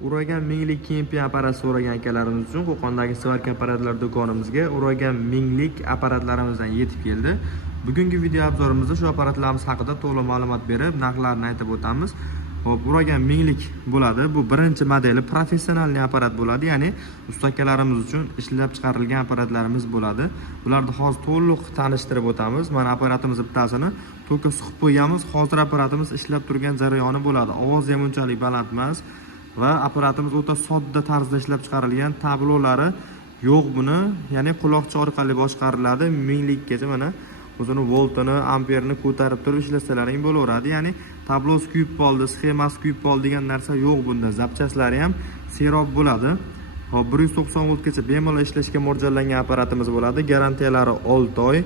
Uragan minglik kemping apparat so'ragan akalarimiz uchun Qo'qondagi Svarka apparatlar do'konimizga Uragan minglik apparatlarimizdan yetib keldi. Bugungi video obzorimizda shu apparatlarimiz haqida to'liq ma'lumot berib, narxlarini aytib o'tamiz. Hop, Uragan minglik bo'ladi. Bu birinchi modeli professional apparat bo'ladi, ya'ni ustakalarimiz uchun ishlab chiqarilgan apparatlarimiz bo'ladi. Bularni hozir to'liq tanishtirib o'tamiz. Mana apparatimiz bittasini to'ka suqib qo'yganmiz. Hozir apparatimiz ishlab turgan jarayoni bo'ladi. Ovozi ham unchalik baland emas va apparatimiz o'ta sodda tarzda ishlab chiqarilgan. Tablolari yo'q buni, ya'ni quloqcha orqali boshqariladi. Minglikgacha mana o'zini voltini, amperini ko'tarib turib ishlasalaring bo'laveradi. Ya'ni tablosi kuyib qoldi, sxemasi kuyib qoldi degan narsa yo'q bunda. Zapchaslari ham serob bo'ladi. Hop, 190 voltgacha bemalol ishlashga mo'ljallangan apparatimiz bo'ladi. Garantiyalari 6 oy.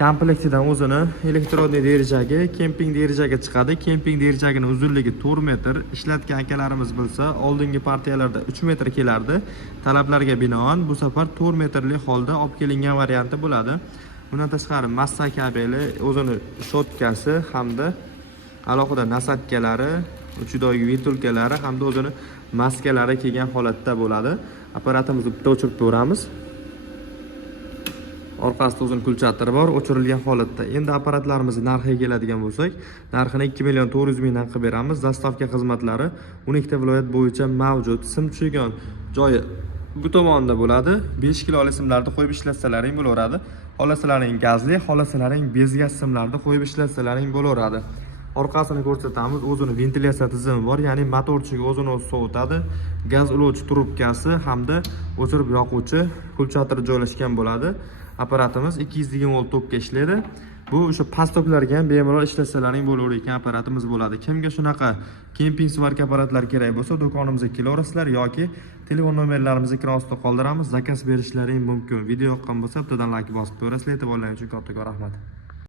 Komplektidan o'zini elektronniy derijagi, kemping derijagi chiqadi. Kemping derijagining uzunligi 4 metr. Ishlatgan akalarimiz bilsa, oldingi partiyalarda 3 metr kelardi. Talablarga binoan bu safar 4 metrli holda olib kelingan varianti bo'ladi. Bundan tashqari massa kabeli, o'zini shotkasi hamda alohida nasatkalari, uchidogi ventulkalari hamda o'zini maskalari kelgan holatda bo'ladi. Apparatimizni bitta o'chirib ko'ramiz. Orqasida o'zini kulchatiri bor, o'chirilgan holatda. Endi apparatlarimizni narxiga keladigan bo'lsak, narxini 2.400.000 mingdan qilib beramiz. Dostavka xizmatlari 12 ta viloyat bo'yicha mavjud. Sim tushigan joyi bu tomonda bo'ladi. 5 kiloli simlarni qo'yib ishlatsalaring bo'laveradi. Xolasalaring gazli, xolasalaring bez gaz simlarni qo'yib ishlatsalaring bo'laveradi. Orqasini ko'rsatamiz. O'zini ventilyatsiya tizimi bor, ya'ni motorchiga o'zini o'zi sovutadi. Gaz uluvchi trubkasi hamda o'chirib yoquvchi kulchatiri joylashgan bo'ladi. Apparatimiz 220 volt tokga ishlaydi. Bu o'sha past toklarga ham bemalol ishlatsalaring bo'laveradigan apparatimiz bo'ladi. Kimga shunaqa kemping Svarka apparatlari kerak bo'lsa, do'konimizga kelaverasizlar yoki telefon nomerlarimizni ekran ostida qoldiramiz. Zakaz berishlaring mumkin. Video yoqqan bo'lsa, bittadan like bosib qo'yasizlar. E'tiborlaringiz uchun kattakon rahmat.